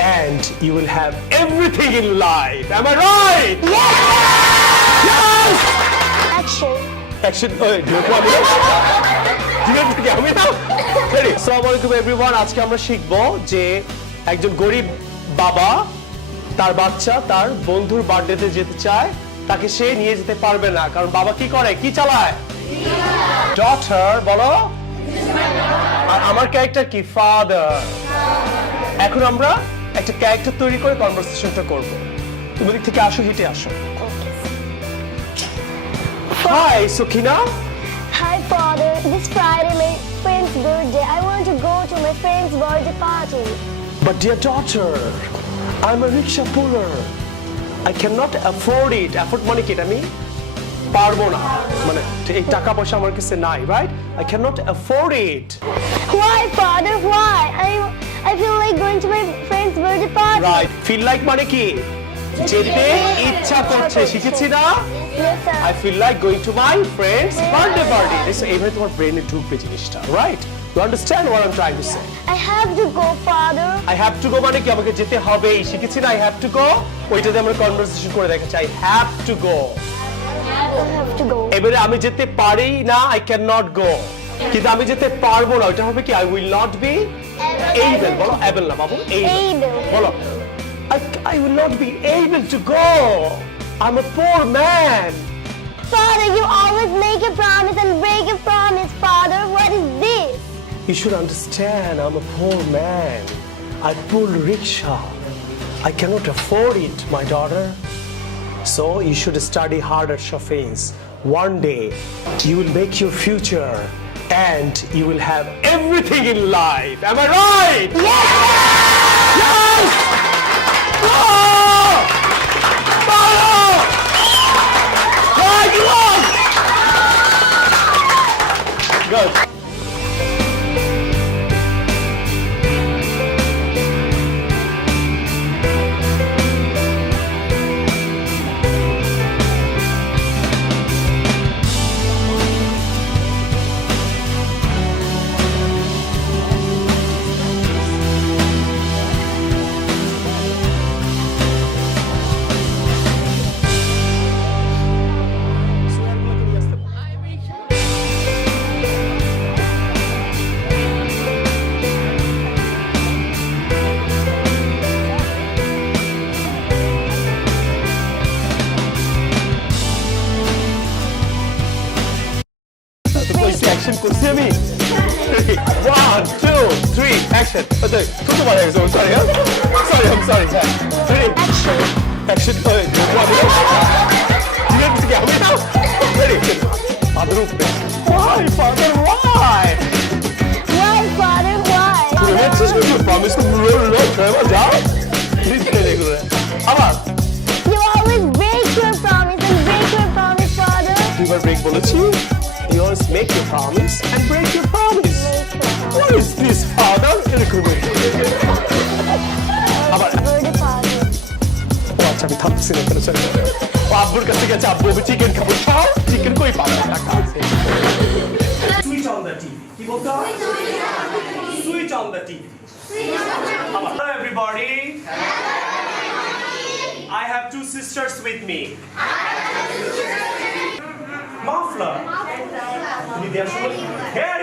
and you will have everything in life. Am I right? Yes! Yes! Action. Action. আমি না ready. Assalamu alaikum everyone. আজকে আমরা শিখব যে একজন গরিব বাবা তার বাচ্চা তার বন্ধুর বার্থডেতে যেতে চায়, তাকে সে নিয়ে যেতে পারবে না কারণ বাবা কি করে, কি চালায়? ডটার বলো। আর আমার ক্যারেক্টার কি? ফাদার। এখন আমরা একটা ক্যারেক্টার তৈরি করে কনভারসেশনটা করব। তুমি দিক থেকে আসো, হেঁটে আসো। High সুখিনা। Hi father, this Friday my friend's birthday. I want to go to my friend's birthday party. But dear daughter, I'm a rickshaw puller. I cannot afford it. Afford মানে কি? আমি পারবো না, মানে এই টাকা পয়সা আমার কাছে নাই, right? I cannot afford it. Why father? Why? I feel like going to my friend's birthday party. Right. Feel like মানে কি? যেতে ইচ্ছা করছে, শিখেছি না? Yes sir. I feel like going to my friend's birthday party. So এইভাবে তোমার ব্রেনে ঢুকবে জিনিসটা, right? You understand what I'm trying to say? I have to go father. I have to go মানে কি? আমাকে যেতে হবে, শিখেছি না? I have to go. ওইটাতে আমরা কনভারসেশন করে দেখাচ্ছি। I have to go. I have to go. এবারে আমি যেতে পারি না, I cannot go. কিন্তু আমি যেতে পারবো না, ওটা হবে কি? I will not be able. বলো able না বাবু, able. বলো I will not be able to go. I'm a poor man. Father, you always make a promise and break a promise, father. What is this? You should understand, I'm a poor man. I pull rickshaw. I cannot afford it, my daughter. So you should study hard at Shafins. One day, you will make your future and you will have everything in life. Am I right? Yes! Yes! Oh! Right, look! Good. Action করছি আমি। 1, 2, 3, action. Okay, ছোট বলা গেছে, I'm sorry. I'm sorry. Ready? Action. আমি না ready. Father উপরে। Why, father, why? Why, father? Why? Let's just do a promise to roll. যাও। Please খেলে এগুলো। আবার। You always break your promise and break your promise, father. দুইবার break বলেছি। You always make your promise and break your promise. What is this, father? আবার Birthday party. আচ্ছা আমি থামছি না, কেন চলে ও আব্বুর কাছে গেছে, আব্বু আমি চিকেন খাবো। খাও চিকেন, কই পাবো টাকা আছে। Switch on the TV. কি বলতে হয়? Switch on the TV. Hello everybody. I have two sisters with me. Muffler. Very